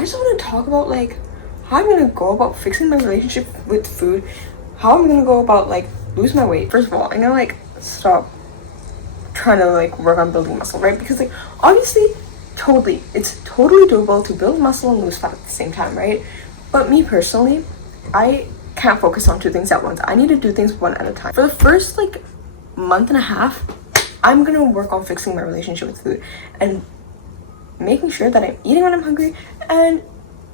I just want to talk about like how I'm gonna go about fixing my relationship with food, how I'm gonna go about like lose my weight. First of all, I'm gonna like stop trying to like work on building muscle, right? Because like obviously it's totally doable to build muscle and lose fat at the same time, right? But me personally, I can't focus on two things at once. I need to do things one at a time. For the first like month and a half, I'm gonna work on fixing my relationship with food and making sure that I'm eating when I'm hungry and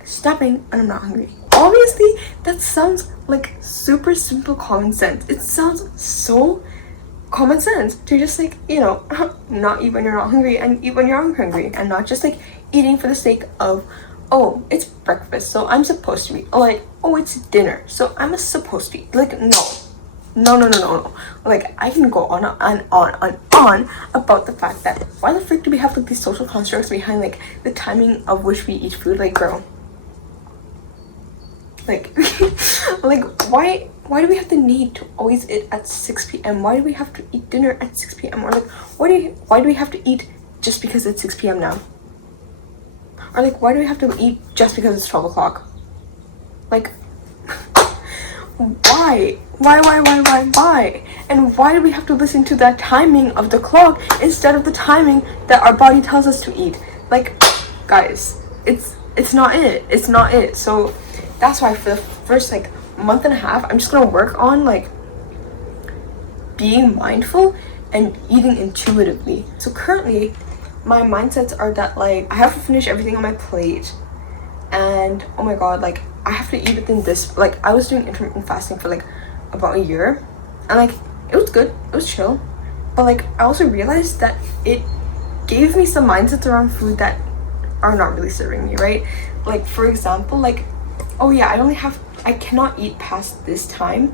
stopping when I'm not hungry. Obviously, that sounds like super simple common sense. It sounds so common sense to just like, you know, not eat when you're not hungry and eat when you're hungry, and not just like eating for the sake of, oh, it's breakfast so I'm supposed to eat, or like, oh, it's dinner so I'm supposed to eat. Like, no. Like, I can go on and on about the fact that why the frick do we have like these social constructs behind like the timing of which we eat food. Like, girl, like like why do we have the need to always eat at 6 p.m? Why do we have to eat dinner at 6 p.m? Or like why do we have to eat just because it's 6 p.m. now? Or like why do we have to eat just because it's 12 o'clock? Like why? And why do we have to listen to that timing of the clock instead of the timing that our body tells us to eat? Like, guys, it's not it. So that's why for the first like month and a half, I'm just gonna work on like being mindful and eating intuitively. So currently my mindsets are that like I have to finish everything on my plate, and oh my god, like I have to eat within this. Like, I was doing intermittent fasting for like about a year, and like it was good, it was chill, but like I also realized that it gave me some mindsets around food that are not really serving me, right? Like, for example, like, oh yeah, I cannot eat past this time,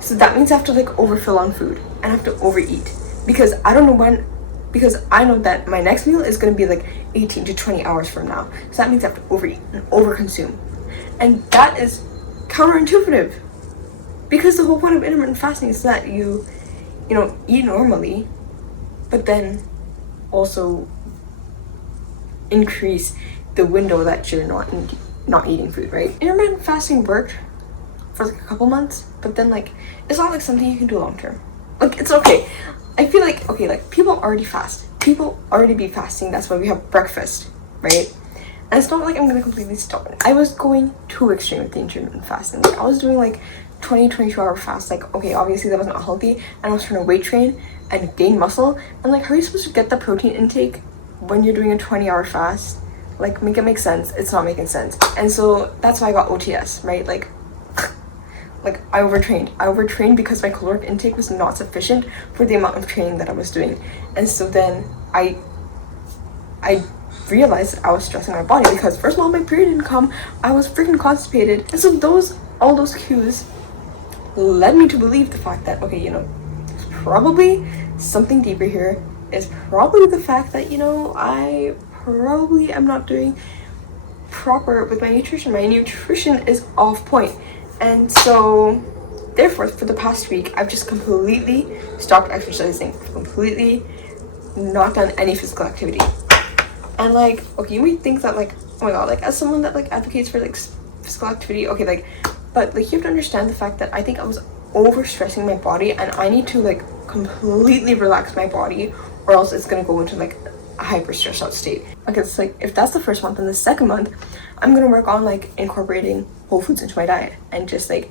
so that means I have to like overfill on food and I have to overeat because I don't know when, because I know that my next meal is going to be like 18 to 20 hours from now, so that means I have to overeat and overconsume. And that is counterintuitive, because the whole point of intermittent fasting is that you know, eat normally, but then also increase the window that you're not eating food, right? Intermittent fasting worked for like a couple months, but then like it's not like something you can do long term. Like, it's okay. I feel like, okay, like people already fast. People already be fasting. That's why we have breakfast, right? And it's not like I'm gonna completely stop it. I was going too extreme with the intermittent fasting. Like, I was doing like 22 hour fast. Like, okay, obviously that was not healthy, and I was trying to weight train and gain muscle. And like, how are you supposed to get the protein intake when you're doing a 20-hour fast? Like, make it make sense. It's not making sense. And so that's why I got OTS, right? Like I overtrained because my caloric intake was not sufficient for the amount of training that I was doing. And so then I realized I was stressing my body, because first of all, my period didn't come, I was freaking constipated. And so all those cues led me to believe the fact that, okay, you know, there's probably something deeper here. It's probably the fact that, you know, I probably am not doing proper with my nutrition. My nutrition is off point. And so therefore, for the past week, I've just completely stopped exercising, completely not done any physical activity. And like, okay, you may think that like, oh my god, like as someone that like advocates for like physical activity, okay, like, but like you have to understand the fact that I think I was overstressing my body, and I need to like completely relax my body, or else it's gonna go into like a hyper stressed out state. Okay, it's like, if that's the first month, then the second month I'm gonna work on like incorporating whole foods into my diet, and just like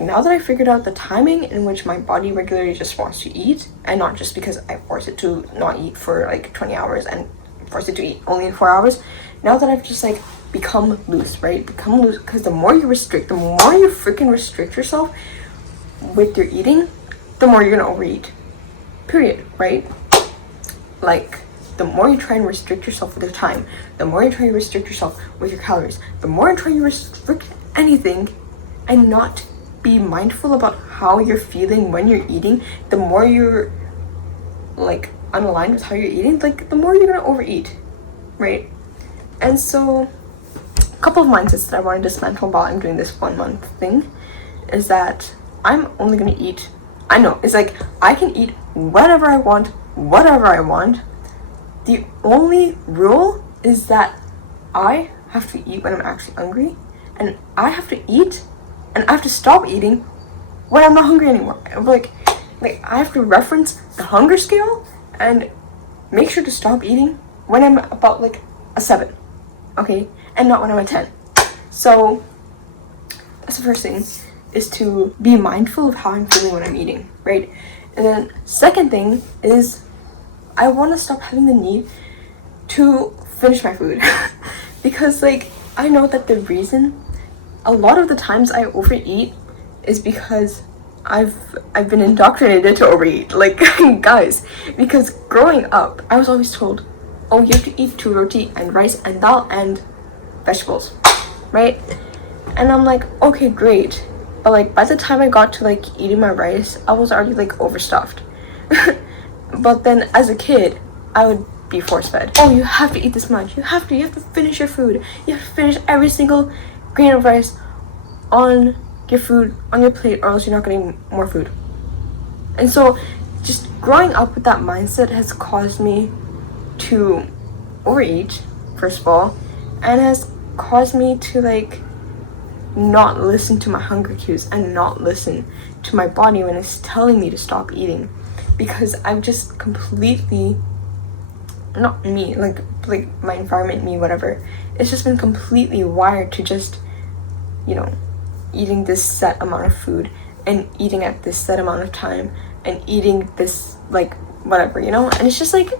now that I figured out the timing in which my body regularly just wants to eat, and not just because I force it to not eat for like 20 hours and force it to eat only in 4 hours. Now that I've just like become loose, right? Become loose, because the more you freaking restrict yourself with your eating, the more you're gonna overeat. Period, right? Like, the more you try and restrict yourself with your time, the more you try and restrict yourself with your calories, the more you try and restrict anything and not be mindful about how you're feeling when you're eating, the more you're like unaligned with how you're eating, like the more you're gonna overeat, right? And so a couple of mindsets that I want to dismantle while I'm doing this 1 month thing is that I'm only gonna eat, I know, it's like I can eat whatever I want. The only rule is that I have to eat when I'm actually hungry, and I have to eat and I have to stop eating when I'm not hungry anymore. Like I have to reference the hunger scale and make sure to stop eating when I'm about like a 7, okay, and not when I'm a 10. So that's the first thing, is to be mindful of how I'm feeling when I'm eating, right? And then second thing is I want to stop having the need to finish my food because like I know that the reason a lot of the times I overeat is because I've been indoctrinated to overeat. Like guys, because growing up I was always told, oh, you have to eat 2 roti and rice and dal and vegetables, right? And I'm like, okay, great, but like by the time I got to like eating my rice, I was already like overstuffed. But then as a kid I would be force fed, oh, you have to eat this much, you have to finish your food, you have to finish every single grain of rice on your food, on your plate, or else you're not getting more food. And so just growing up with that mindset has caused me to overeat, first of all, and has caused me to like not listen to my hunger cues and not listen to my body when it's telling me to stop eating, because I'm just completely, not me, like my environment, me, whatever, it's just been completely wired to just, you know, eating this set amount of food and eating at this set amount of time and eating this like whatever, you know, and it's just like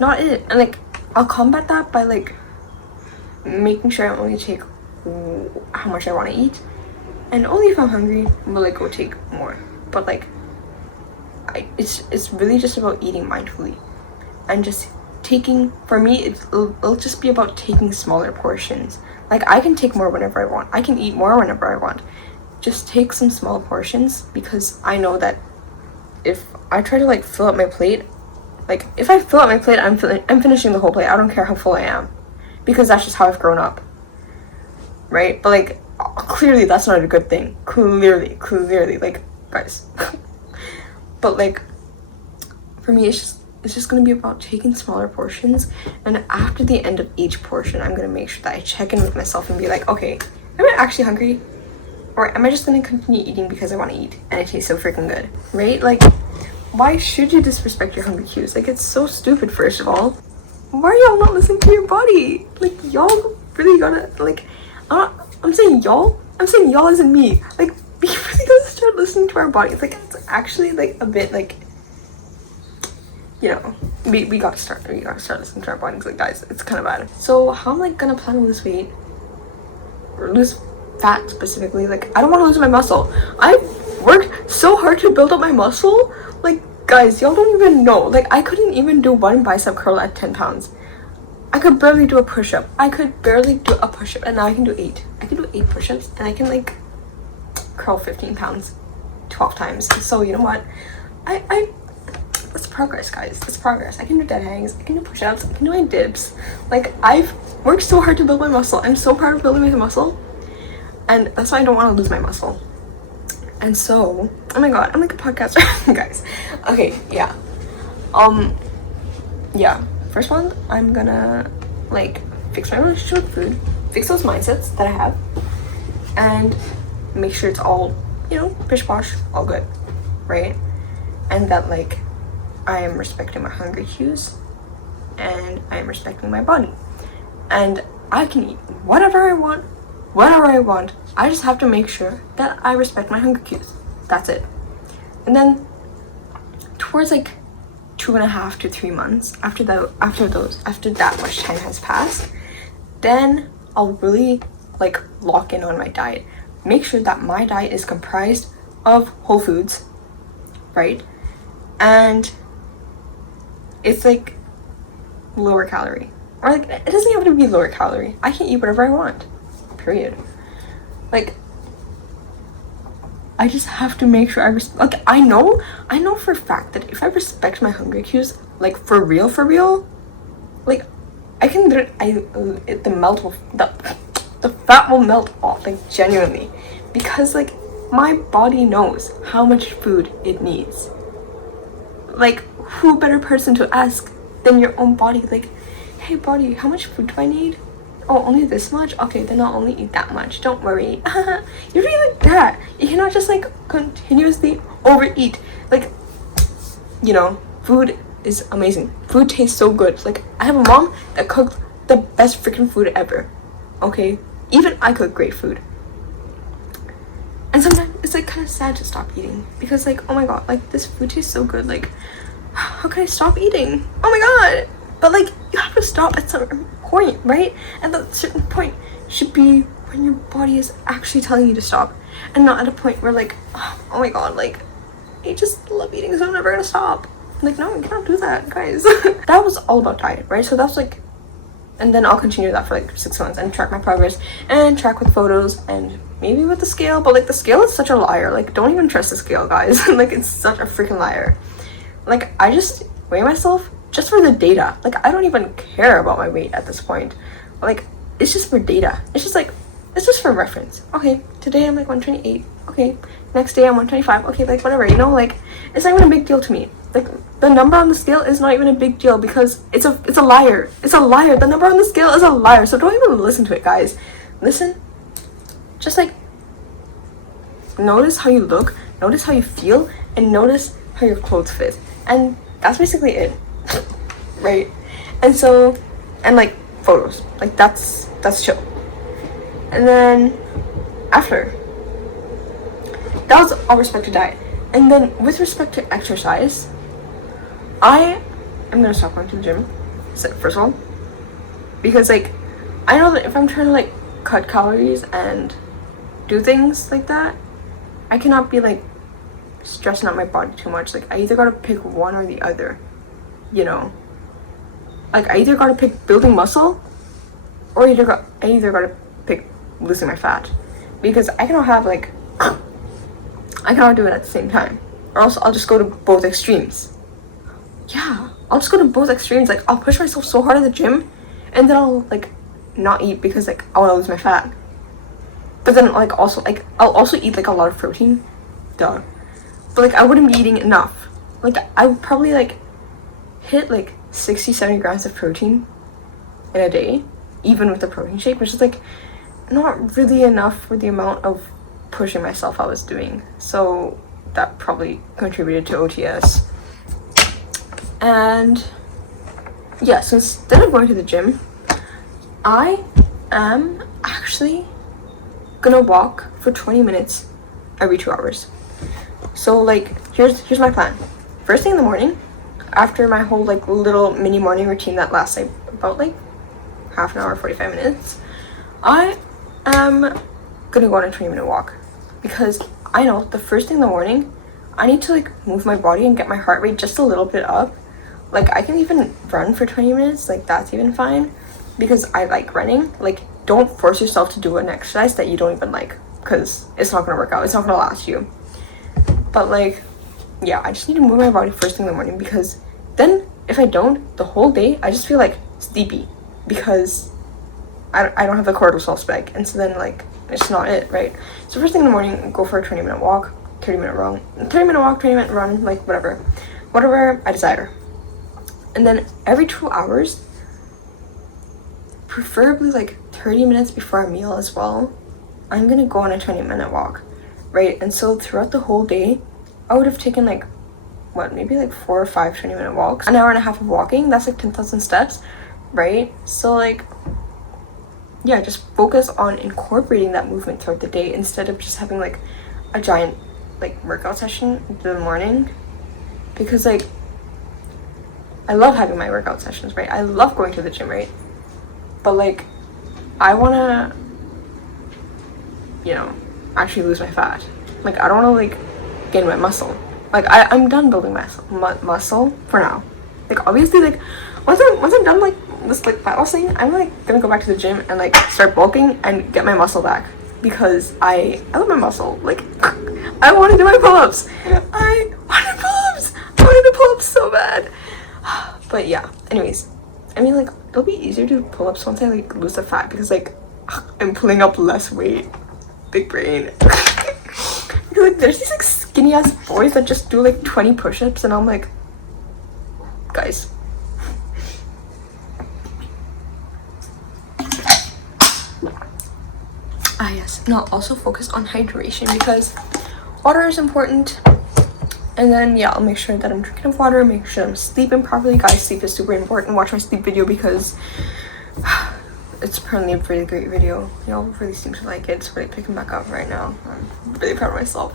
not it. And like I'll combat that by like making sure I only take how much I want to eat, and only if I'm hungry will I go take more. But like it's really just about eating mindfully and just taking, for me it'll just be about taking smaller portions. Like I can take more whenever I want, I can eat more whenever I want, just take some small portions, because I know that if I try to like fill up my plate, like if I fill up my plate, I'm finishing the whole plate. I don't care how full I am, because that's just how I've grown up, right? But like clearly that's not a good thing, clearly like guys. But like for me it's just gonna be about taking smaller portions, and after the end of each portion I'm gonna make sure that I check in with myself and be like, okay, am I actually hungry, or am I just gonna continue eating because I want to eat and it tastes so freaking good, right? Like why should you disrespect your hunger cues? Like it's so stupid. First of all, why are y'all not listening to your body? Like y'all really gotta, like I'm saying y'all as in me, like we really gotta start listening to our bodies. Like it's actually like a bit like, you know, we gotta start listening to our bodies. Like guys, it's kind of bad. So how am I gonna plan to lose weight or lose fat specifically? Like I don't want to lose my muscle. I've worked so hard to build up my muscle. Like guys, y'all don't even know, like I couldn't even do one bicep curl at 10 pounds. I could barely do a push-up. And now I can do 8. I can do 8 push-ups, and I can like curl 15 pounds 12 times. So you know what, I it's progress, guys. It's progress. I can do dead hangs, I can do push-ups, I can do my dips. Like I've worked so hard to build my muscle. I'm so proud of building my muscle, and that's why I don't want to lose my muscle. And so, oh my god, I'm like a podcaster. Guys, okay, yeah, first one, I'm gonna like fix my relationship with food, fix those mindsets that I have, and make sure it's all, you know, pish posh, all good, right? And that like I am respecting my hunger cues and I am respecting my body, and I can eat whatever I want whenever I want. I just have to make sure that I respect my hunger cues. That's it. And then towards like 2.5 to 3 months after that much time has passed, then I'll really like lock in on my diet. Make sure that my diet is comprised of whole foods, right? And it's like lower calorie, or like it doesn't have to be lower calorie. I can eat whatever I want, period. Like I just have to make sure like I know for a fact that if I respect my hunger cues, like for real, like I can the fat will melt off, like genuinely, because like my body knows how much food it needs. Like who better person to ask than your own body? Like, hey body, how much food do I need? oh, only this much? Okay, then I'll only eat that much. Don't worry. You're really like that. You cannot just like continuously overeat. Like, you know, food is amazing. Food tastes so good. Like, I have a mom that cooked the best freaking food ever. Okay? Even I cook great food. And sometimes it's like kind of sad to stop eating because like, oh my god, like this food tastes so good. Like, how can I stop eating? Oh my god. But like, you have to stop at some point, right? And that certain point should be when your body is actually telling you to stop, and not at a point where like, oh my god, like I just love eating, so I'm never gonna stop. Like, no, you cannot do that, guys. That was all about diet, right? So that's like, and then I'll continue that for like 6 months and track my progress and track with photos and maybe with the scale. But like, the scale is such a liar. Like, don't even trust the scale, guys. Like, it's such a freaking liar. Like, I just weigh myself just for the data. Like, I don't even care about my weight at this point. Like, it's just for data. It's just like, it's just for reference. Okay, today I'm like 128. Okay, next day I'm 125. Okay, like whatever, you know, like it's not even a big deal to me. Like, the number on the scale is not even a big deal because it's a liar. It's a liar. The number on the scale is a liar. So don't even listen to it, guys. Listen. Just like notice how you look, notice how you feel, and notice how your clothes fit. And that's basically it. Right? And so, and like photos. Like that's chill. And then after, that was all respect to diet. And then with respect to exercise, I am gonna stop going to the gym, first of all, because like I know that if I'm trying to like cut calories and do things like that, I cannot be like stressing out my body too much. Like, I either gotta pick one or the other, you know. Like, I either gotta pick building muscle or I either gotta pick losing my fat, because I cannot have like I cannot do it at the same time, or else I'll just go to both extremes. Yeah, I'll just go to both extremes. Like, I'll push myself so hard at the gym and then I'll like not eat because like I want to lose my fat, but then like also like I'll also eat like a lot of protein, duh, but like I wouldn't be eating enough. Like, I would probably like hit like 60-70 grams of protein in a day, even with the protein shake, which is like not really enough for the amount of pushing myself I was doing. So that probably contributed to OTS. And yeah, so instead of going to the gym, I am actually gonna walk for 20 minutes every 2 hours. So like, here's my plan. First thing in the morning, after my whole like little mini morning routine that lasts like about like half an hour, 45 minutes, I am gonna go on a 20-minute walk, because I know the first thing in the morning I need to like move my body and get my heart rate just a little bit up. Like, I can even run for 20 minutes, like that's even fine, because I like running. Like, don't force yourself to do an exercise that you don't even like, because it's not gonna work out, it's not gonna last you. But like, yeah, I just need to move my body first thing in the morning, because then if I don't, the whole day I just feel like sleepy, because I don't have the cortisol spike, and so then like it's not it, right? So first thing in the morning, go for a 20-minute walk, 30-minute run, 30-minute walk, 20-minute run, like whatever I desire. And then every 2 hours, preferably like 30 minutes before a meal as well, I'm gonna go on a 20-minute walk, right? And so throughout the whole day, I would have taken like maybe like 4 or 5 20-minute walks, an hour and a half of walking. That's like 10,000 steps, right? So like, yeah, just focus on incorporating that movement throughout the day instead of just having like a giant like workout session in the morning. Because like, I love having my workout sessions, right? I love going to the gym, right? But like, I wanna, you know, actually lose my fat. Like, I don't wanna like gain my muscle. Like, I'm done building muscle for now. Like, obviously, like once I'm done like this like fat loss thing, I'm like gonna go back to the gym and like start bulking and get my muscle back, because I love my muscle. Like, I want to do my pull-ups. I wanted to pull ups so bad. But yeah, anyways, I mean, like, it'll be easier to do pull-ups once I like lose the fat, because like I'm pulling up less weight. Big brain. Because like, there's these like skinny ass boys that just do like 20 push-ups, and I'm like, guys, Yes, and I'll also focus on hydration because water is important. And then yeah, I'll make sure that I'm drinking enough water, make sure I'm sleeping properly. Guys, sleep is super important. Watch my sleep video because it's apparently a really great video. Y'all really seem to like it. It's really picking back up right now. I'm really proud of myself.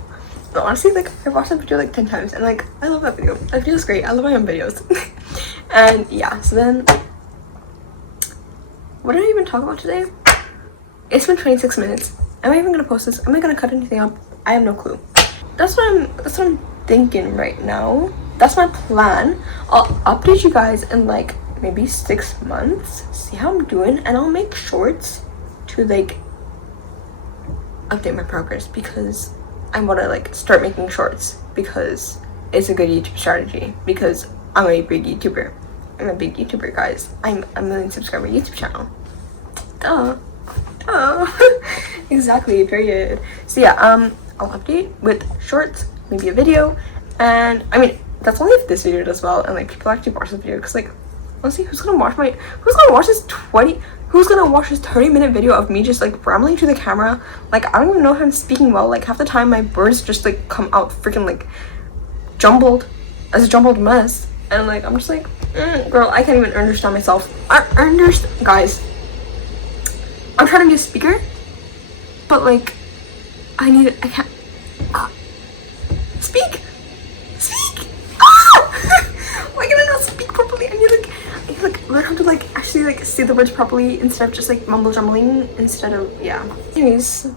But honestly, like, I watched that video like 10 times and like, I love that video. That video is great. I love my own videos. And yeah, so then, what did I even talk about today? It's been 26 minutes. Am I even gonna post this? Am I gonna cut anything up? I have no clue. That's what I'm thinking right now. That's my plan. I'll update you guys in like maybe 6 months, see how I'm doing, and I'll make shorts to like update my progress because I want to like start making shorts because it's a good YouTube strategy because I'm a big YouTuber. I'm a big YouTuber, guys. I'm a 1 million subscriber YouTube channel. Duh. Exactly, period. So yeah, I'll update with shorts, maybe a video, and I mean that's only if this video does well and like people actually watch this video because like honestly, who's gonna watch this 30-minute video of me just like rambling to the camera? Like I don't even know if I'm speaking well. Like half the time my words just like come out freaking like jumbled as a jumbled mess, and like I'm just like girl, I can't even understand myself. Guys, I'm trying to be a speaker, but like I can't speak. Why can I not speak properly? I need like learn how to like actually like say the words properly instead of just like mumble jumbling instead of yeah. Anyways,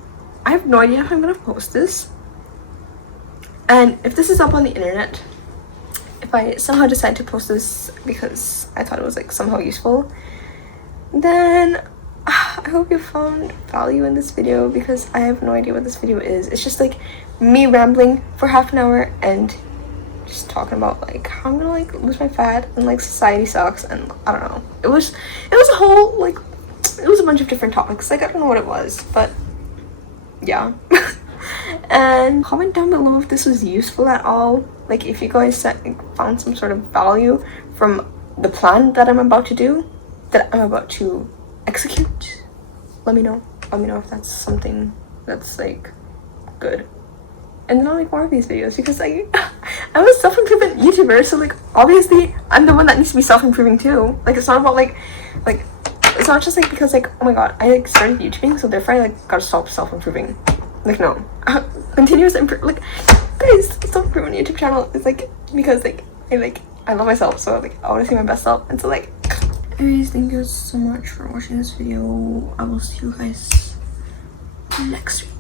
I have no idea how I'm gonna post this, and if this is up on the internet, if I somehow decide to post this because I thought it was like somehow useful, then I hope you found value in this video because I have no idea what this video is. It's just like me rambling for half an hour and just talking about like how I'm gonna like lose my fat and like society sucks and I don't know. It was a whole like it was a bunch of different topics. Like I don't know what it was, but yeah. And comment down below if this was useful at all. Like if you guys found some sort of value from the plan that I'm about to execute. Let me know if that's something that's like good, and then I'll make more of these videos because like I'm a self-improvement YouTuber, so like obviously I'm the one that needs to be self-improving too. Like it's not about like it's not just like because like oh my god I like started YouTubing so therefore I like gotta stop self-improving. Like no, continuous like guys, self-improvement YouTube channel is like because like I love myself, so like I want to see my best self, and so like anyways, thank you so much for watching this video. I will see you guys next week.